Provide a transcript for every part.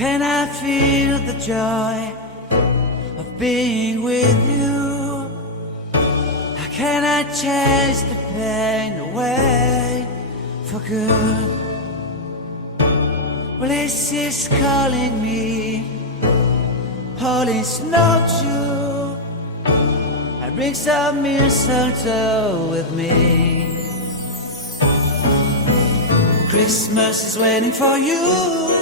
can I feel the joy of being with you? How can I chase the pain away for good? Well, this is calling me, all is not true. I bring some mistletoe with me. Christmas is waiting for you.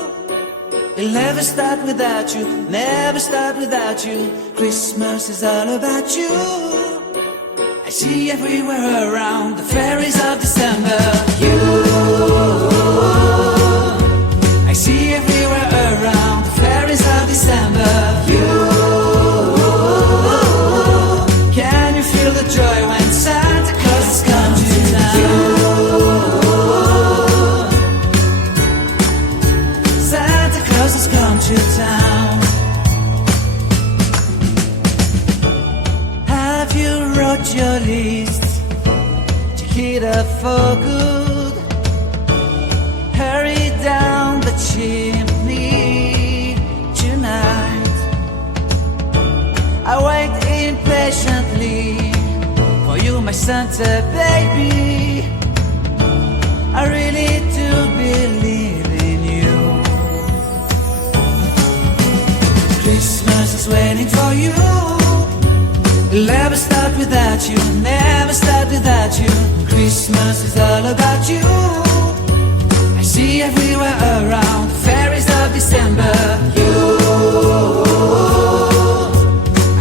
It'll never start without you, never start without you. Christmas is all about you. I see everywhere around the fairies of December. You, I see everywhere around the fairies of December. You, can you feel the joy when Santa Claus has come to town? Santa Claus has come to town. Have you wrote your list? Check it up for good. Hurry down the chimney tonight. I wait impatiently for you, my Santa baby. I really do believe in you. Christmas is waiting for you. It'll never start without you, never start without you. Christmas is all about you. I see everywhere around the fairies of December. You,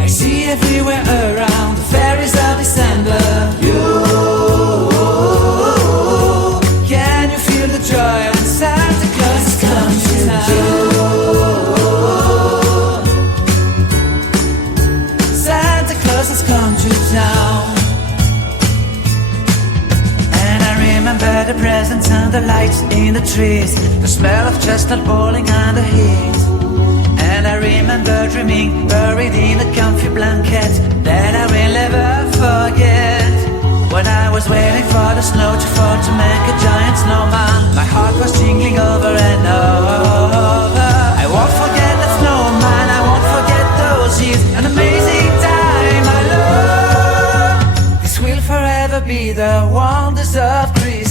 I see everywhere around the fairies of December. You, can you feel the joy when Santa Claus has come to town? Santa Claus has come to town. And I remember the presents and the lights in the trees, the smell of chestnut boiling on the heat. And I remember dreaming, buried in a comfy blanket that I will never forget. When I was waiting for the snow to fall to make a giant snowman, my heart was jingling over and over. I won't forget that snowman, I won't forget those years, an amazing time I love. This will forever be the wonders of Christmas.